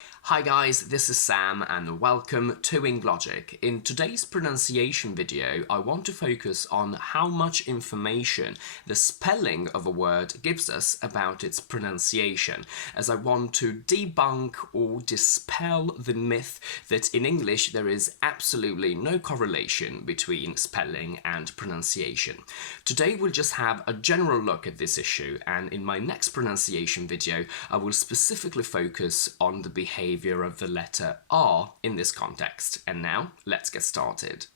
Hi guys, this is Sam and welcome to InLogic. In today's pronunciation video, I want to focus on how much information the spelling of a word gives us about its pronunciation, as I want to debunk or dispel the myth that in English there is absolutely no correlation between spelling and pronunciation. Today we'll just have a general look at this issue, and in my next pronunciation video I will specifically focus on the behavior of the letter R in this context. And now, let's get started.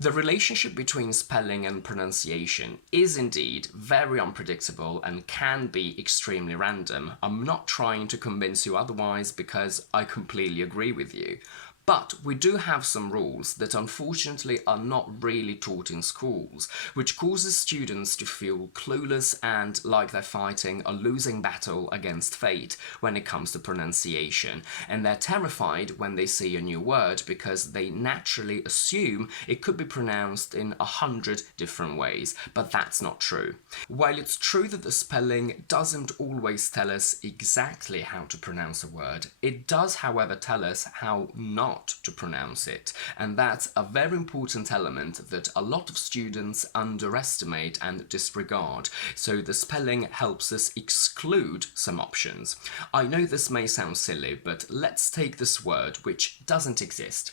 The relationship between spelling and pronunciation is indeed very unpredictable and can be extremely random. I'm not trying to convince you otherwise because I completely agree with you. But we do have some rules that unfortunately are not really taught in schools, which causes students to feel clueless and like they're fighting a losing battle against fate when it comes to pronunciation, and they're terrified when they see a new word because they naturally assume it could be pronounced in 100 different ways, but that's not true. While it's true that the spelling doesn't always tell us exactly how to pronounce a word, it does, however, tell us how not to pronounce it, and that's a very important element that a lot of students underestimate and disregard, so the spelling helps us exclude some options. I know this may sound silly, but let's take this word which doesn't exist.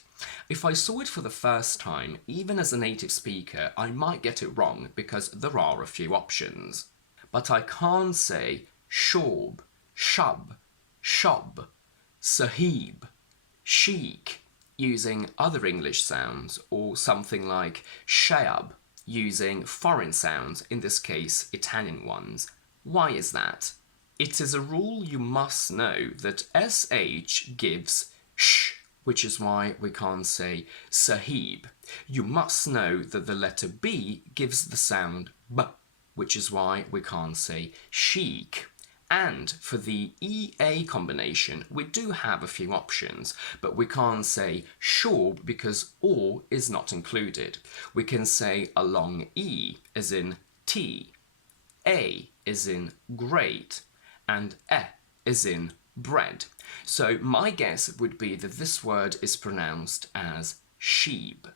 If I saw it for the first time, even as a native speaker, I might get it wrong because there are a few options. But I can't say shorb, shub, shob, sahib, chic, using other English sounds, or something like shayab, using foreign sounds, in this case Italian ones. Why is that? It is a rule you must know that sh gives sh, which is why we can't say sahib. You must know that the letter b gives the sound b, which is why we can't say chic. And for the EA combination, we do have a few options, but we can't say shorb because or is not included. We can say a long E, as in tea, A, as in great, and E, as in bread. So my guess would be that this word is pronounced as sheep.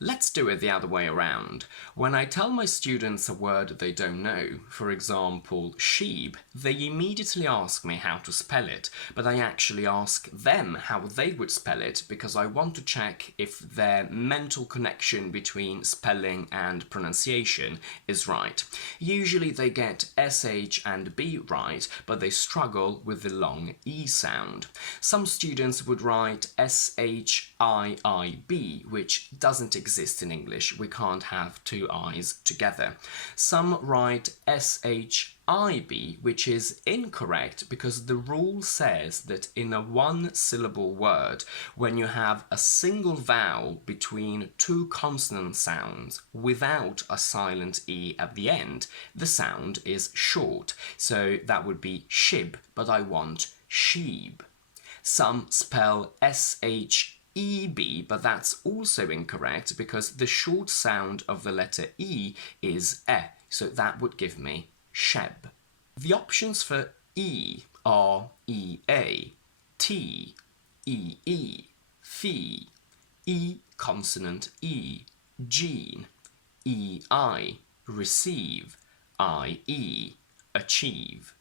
Let's do it the other way around. When I tell my students a word they don't know, for example, sheep, they immediately ask me how to spell it, but I actually ask them how they would spell it because I want to check if their mental connection between spelling and pronunciation is right. Usually they get SH and B right, but they struggle with the long E sound. Some students would write SHIIB, which doesn't exist in English. We can't have two I's together. Some write SHIB, which is incorrect because the rule says that in a one-syllable word, when you have a single vowel between two consonant sounds without a silent E at the end, the sound is short. So that would be shib, but I want sheeb. Some spell SHEB, but that's also incorrect because the short sound of the letter E is E, so that would give me sheb. The options for E are EA, T, EE, fee, E consonant E, gene, EI, receive, IE, achieve.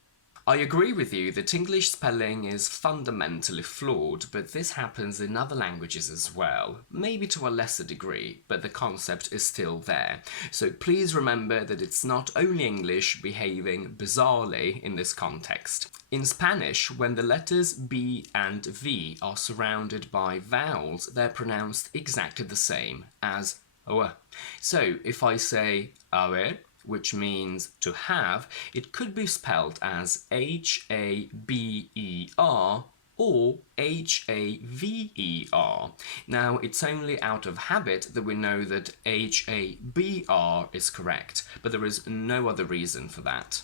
I agree with you that English spelling is fundamentally flawed, but this happens in other languages as well, maybe to a lesser degree, but the concept is still there. So please remember that it's not only English behaving bizarrely in this context. In Spanish, when the letters B and V are surrounded by vowels, they're pronounced exactly the same as oe. So if I say haber, which means to have, it could be spelled as Haber or Haver. Now, it's only out of habit that we know that Habr is correct, but there is no other reason for that.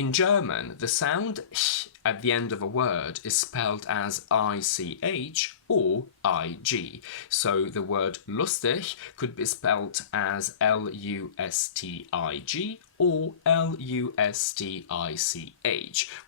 In German, the sound ch at the end of a word is spelled as ich or ig. So the word lustig could be spelled as lustig or lustig.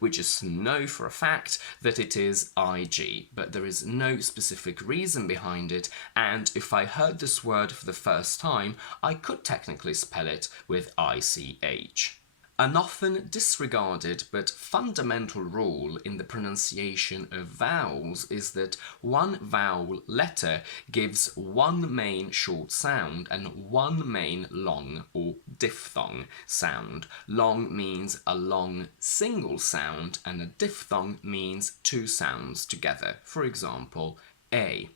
We just know for a fact that it is ig, but there is no specific reason behind it, and if I heard this word for the first time, I could technically spell it with ich. An often disregarded but fundamental rule in the pronunciation of vowels is that one vowel letter gives one main short sound and one main long or diphthong sound. Long means a long single sound and a diphthong means two sounds together. For example, a.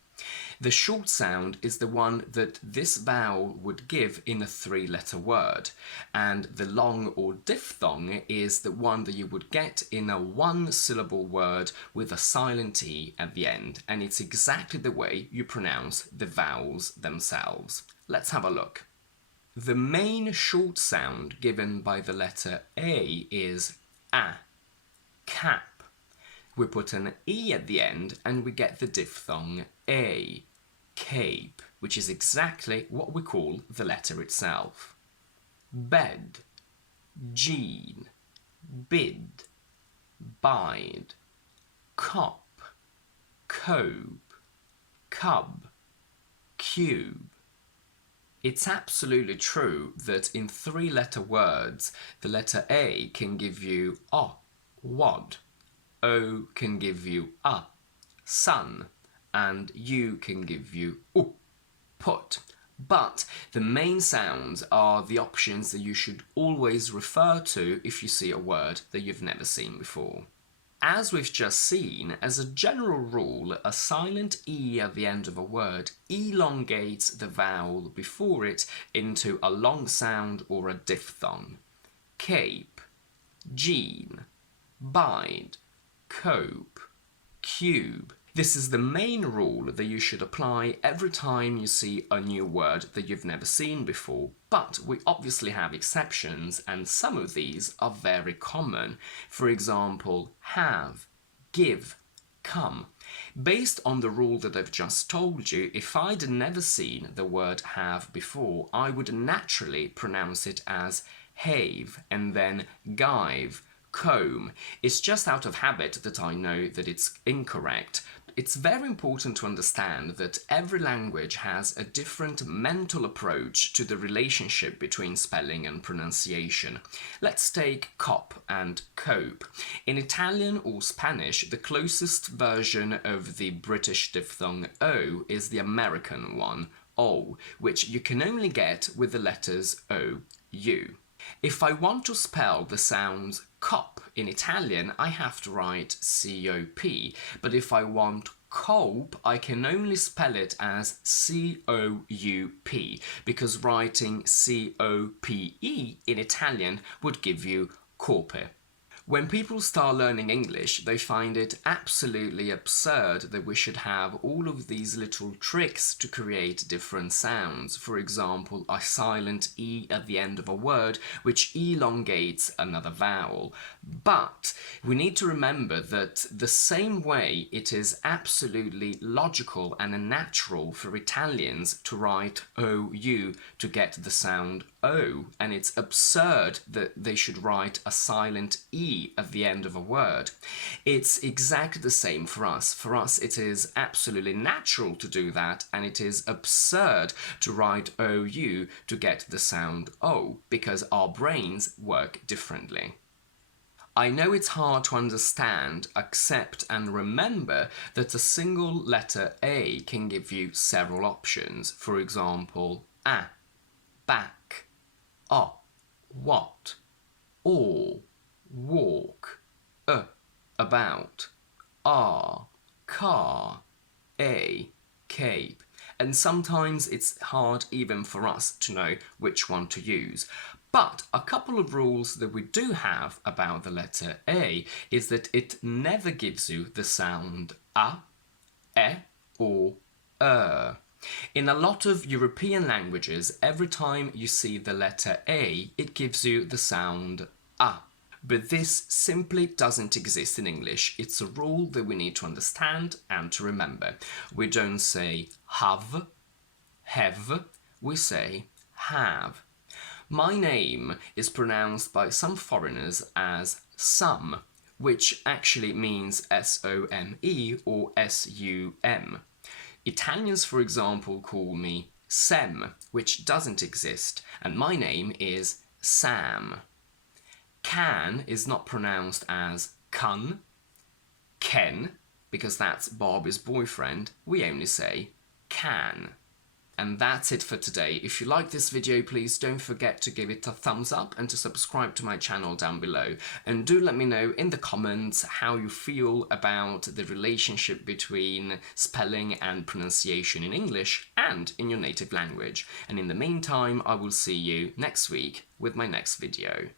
The short sound is the one that this vowel would give in a three-letter word, and the long or diphthong is the one that you would get in a one-syllable word with a silent E at the end, and it's exactly the way you pronounce the vowels themselves. Let's have a look. The main short sound given by the letter A is a, cap. We put an E at the end and we get the diphthong A, cape, which is exactly what we call the letter itself. Bed, jean, bid, bide, cop, cobe, cub, cube. It's absolutely true that in three-letter words, the letter A can give you wad, O can give you sun, and U can give you put. But the main sounds are the options that you should always refer to if you see a word that you've never seen before. As we've just seen, as a general rule, a silent E at the end of a word elongates the vowel before it into a long sound or a diphthong. Cape, jean, bide, cope, cube. This is the main rule that you should apply every time you see a new word that you've never seen before, but we obviously have exceptions, and some of these are very common. For example, have, give, come. Based on the rule that I've just told you, if I'd never seen the word have before, I would naturally pronounce it as have and then give, comb. It's just out of habit that I know that it's incorrect. It's very important to understand that every language has a different mental approach to the relationship between spelling and pronunciation. Let's take cop and cope. In Italian or Spanish, the closest version of the British diphthong O is the American one, O, which you can only get with the letters O, U. If I want to spell the sounds cop in Italian, I have to write C-O-P, but if I want cope, I can only spell it as C-O-U-P, because writing C-O-P-E in Italian would give you corpe. When people start learning English, they find it absolutely absurd that we should have all of these little tricks to create different sounds. For example, a silent E at the end of a word, which elongates another vowel. But we need to remember that the same way it is absolutely logical and natural for Italians to write OU to get the sound O, and it's absurd that they should write a silent E at the end of a word. It's exactly the same for us. For us, it is absolutely natural to do that, and it is absurd to write OU to get the sound O, because our brains work differently. I know it's hard to understand, accept and remember that a single letter A can give you several options. For example, a, back, what, all, walk, about, car, a, cape. And sometimes it's hard even for us to know which one to use. But a couple of rules that we do have about the letter A is that it never gives you the sound a, e, or In a lot of European languages, every time you see the letter A, it gives you the sound a. But this simply doesn't exist in English. It's a rule that we need to understand and to remember. We don't say have, we say have. My name is pronounced by some foreigners as Sam, which actually means S-O-M-E or S-U-M. Italians, for example, call me Sem, which doesn't exist, and my name is Sam. Can is not pronounced as kun, Ken, because that's Barbie's boyfriend. We only say can. And that's it for today. If you like this video, please don't forget to give it a thumbs up and to subscribe to my channel down below. And do let me know in the comments how you feel about the relationship between spelling and pronunciation in English and in your native language. And in the meantime, I will see you next week with my next video.